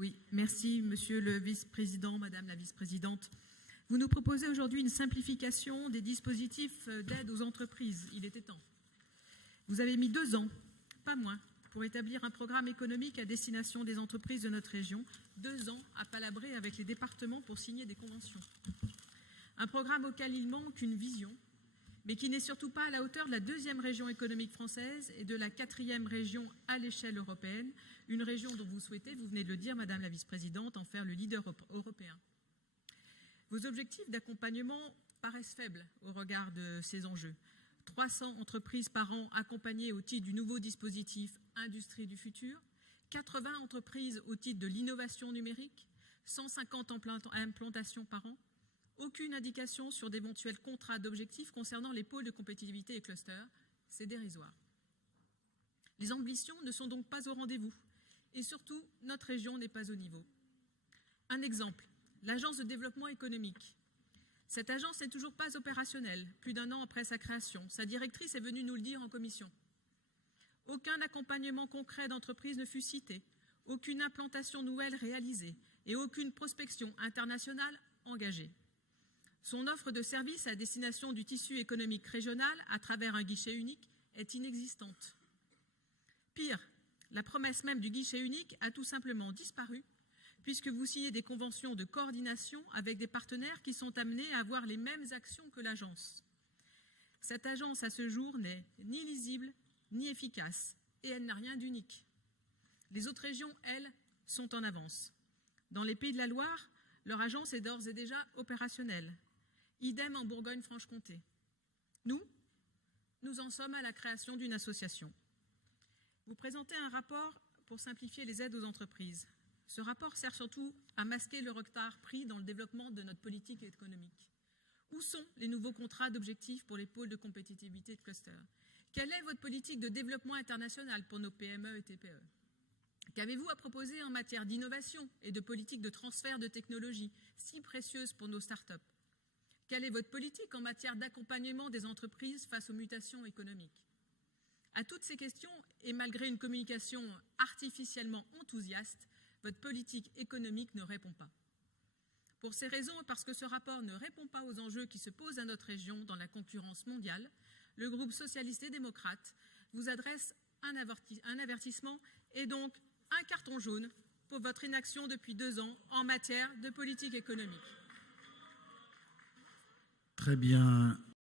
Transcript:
Oui, merci Monsieur le Vice-président, Madame la Vice-présidente. Vous nous proposez aujourd'hui une simplification des dispositifs d'aide aux entreprises. Il était temps. Vous avez mis 2 ans, pas moins, pour établir un programme économique à destination des entreprises de notre région. 2 ans à palabrer avec les départements pour signer des conventions. Un programme auquel il manque une vision, mais qui n'est surtout pas à la hauteur de la 2e région économique française et de la 4e région à l'échelle européenne, une région dont vous souhaitez, vous venez de le dire, Madame la Vice-présidente, en faire le leader européen. Vos objectifs d'accompagnement paraissent faibles au regard de ces enjeux. 300 entreprises par an accompagnées au titre du nouveau dispositif Industrie du futur, 80 entreprises au titre de l'innovation numérique, 150 implantations par an, aucune indication sur d'éventuels contrats d'objectifs concernant les pôles de compétitivité et clusters. C'est dérisoire. Les ambitions ne sont donc pas au rendez-vous. Et surtout, notre région n'est pas au niveau. Un exemple, l'Agence de développement économique. Cette agence n'est toujours pas opérationnelle, plus d'1 an après sa création. Sa directrice est venue nous le dire en commission. Aucun accompagnement concret d'entreprise ne fut cité, aucune implantation nouvelle réalisée et aucune prospection internationale engagée. Son offre de services à destination du tissu économique régional à travers un guichet unique est inexistante. Pire, la promesse même du guichet unique a tout simplement disparu puisque vous signez des conventions de coordination avec des partenaires qui sont amenés à avoir les mêmes actions que l'agence. Cette agence, à ce jour, n'est ni lisible ni efficace et elle n'a rien d'unique. Les autres régions, elles, sont en avance. Dans les Pays de la Loire, leur agence est d'ores et déjà opérationnelle. Idem en Bourgogne-Franche-Comté. Nous en sommes à la création d'une association. Vous présentez un rapport pour simplifier les aides aux entreprises. Ce rapport sert surtout à masquer le retard pris dans le développement de notre politique économique. Où sont les nouveaux contrats d'objectifs pour les pôles de compétitivité et de cluster? Quelle est votre politique de développement international pour nos PME et TPE? Qu'avez-vous à proposer en matière d'innovation et de politique de transfert de technologies si précieuses pour nos start-up? Quelle est votre politique en matière d'accompagnement des entreprises face aux mutations économiques? À toutes ces questions, et malgré une communication artificiellement enthousiaste, votre politique économique ne répond pas. Pour ces raisons et parce que ce rapport ne répond pas aux enjeux qui se posent à notre région dans la concurrence mondiale, le groupe socialiste et démocrate vous adresse un avertissement et donc un carton jaune pour votre inaction depuis 2 ans en matière de politique économique. Très bien.